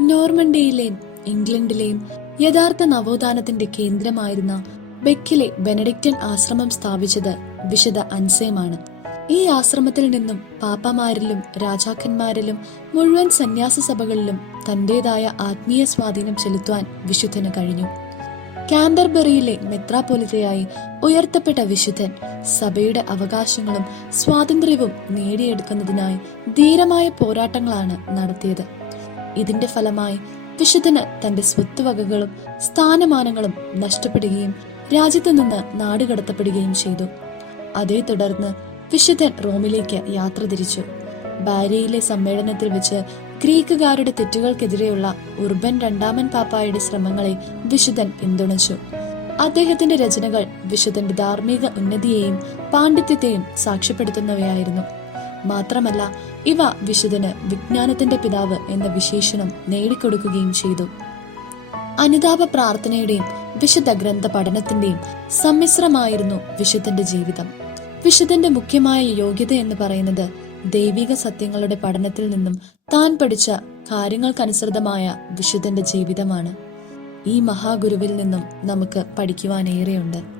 നോർമണ്ടിയിലെയും ഇംഗ്ലണ്ടിലെയും യഥാർത്ഥ നവോത്ഥാനത്തിന്റെ കേന്ദ്രമായിരുന്ന ബെക്കിലെ ബെനഡിക്റ്റൻ ആശ്രമം സ്ഥാപിച്ചത് വിശുദ്ധ അൻസേമാണ്. ഈ ആശ്രമത്തിൽ നിന്നും പാപ്പമാരിലും രാജാക്കന്മാരിലും മുഴുവൻ സന്യാസ സഭകളിലും തന്റേതായ ആത്മീയ സ്വാധീനം ചെലുത്തുവാൻ വിശുദ്ധന് കഴിഞ്ഞു. കാൻഡർബറിയിലെ മെത്രാപൊലിതയായി ഉയർത്തപ്പെട്ട വിശുദ്ധൻ സഭയുടെ അവകാശങ്ങളും സ്വാതന്ത്ര്യവും നേടിയെടുക്കുന്നതിനായി ധീരമായ പോരാട്ടങ്ങളാണ് നടത്തിയത്. ഇതിന്റെ ഫലമായി വിശുദ്ധന് തന്റെ സ്വത്തുവകകളും സ്ഥാനമാനങ്ങളും നഷ്ടപ്പെടുകയും രാജ്യത്തു നിന്ന് നാടുകടത്തപ്പെടുകയും ചെയ്തു. അതേ തുടർന്ന് വിശുദ്ധൻ റോമിലേക്ക് യാത്ര തിരിച്ചു. ബാരിയിലെ സമ്മേളനത്തിൽ വെച്ച് ഗ്രീക്കുകാരുടെ തെറ്റുകൾക്കെതിരെയുള്ള ഉർബൻ രണ്ടാമൻ പാപ്പായുടെ ശ്രമങ്ങളെ വിശുദ്ധൻ പിന്തുണച്ചു. അദ്ദേഹത്തിന്റെ രചനകൾ വിശുദ്ധന്റെ ധാർമ്മിക ഉന്നതിയെയും പാണ്ഡിത്യത്തെയും സാക്ഷ്യപ്പെടുത്തുന്നവയായിരുന്നു. മാത്രമല്ല ഇവ വിശുദ്ധന് വിജ്ഞാനത്തിന്റെ പിതാവ് എന്ന വിശേഷണം നേടിക്കൊടുക്കുകയും ചെയ്തു. അനുതാപ പ്രാർത്ഥനയുടെയും വിശുദ്ധ ഗ്രന്ഥ പഠനത്തിന്റെയും സമ്മിശ്രമായിരുന്നു വിശുദ്ധന്റെ ജീവിതം. വിശുദ്ധന്റെ മുഖ്യമായ യോഗ്യത എന്ന് പറയുന്നത് ദൈവിക സത്യങ്ങളുടെ പഠനത്തിൽ നിന്നും താൻ പഠിച്ച കാര്യങ്ങൾക്കനുസൃതമായ വിശുദ്ധന്റെ ജീവിതമാണ്. ഈ മഹാഗുരുവിൽ നിന്നും നമുക്ക് പഠിക്കുവാനേറെയുണ്ട്.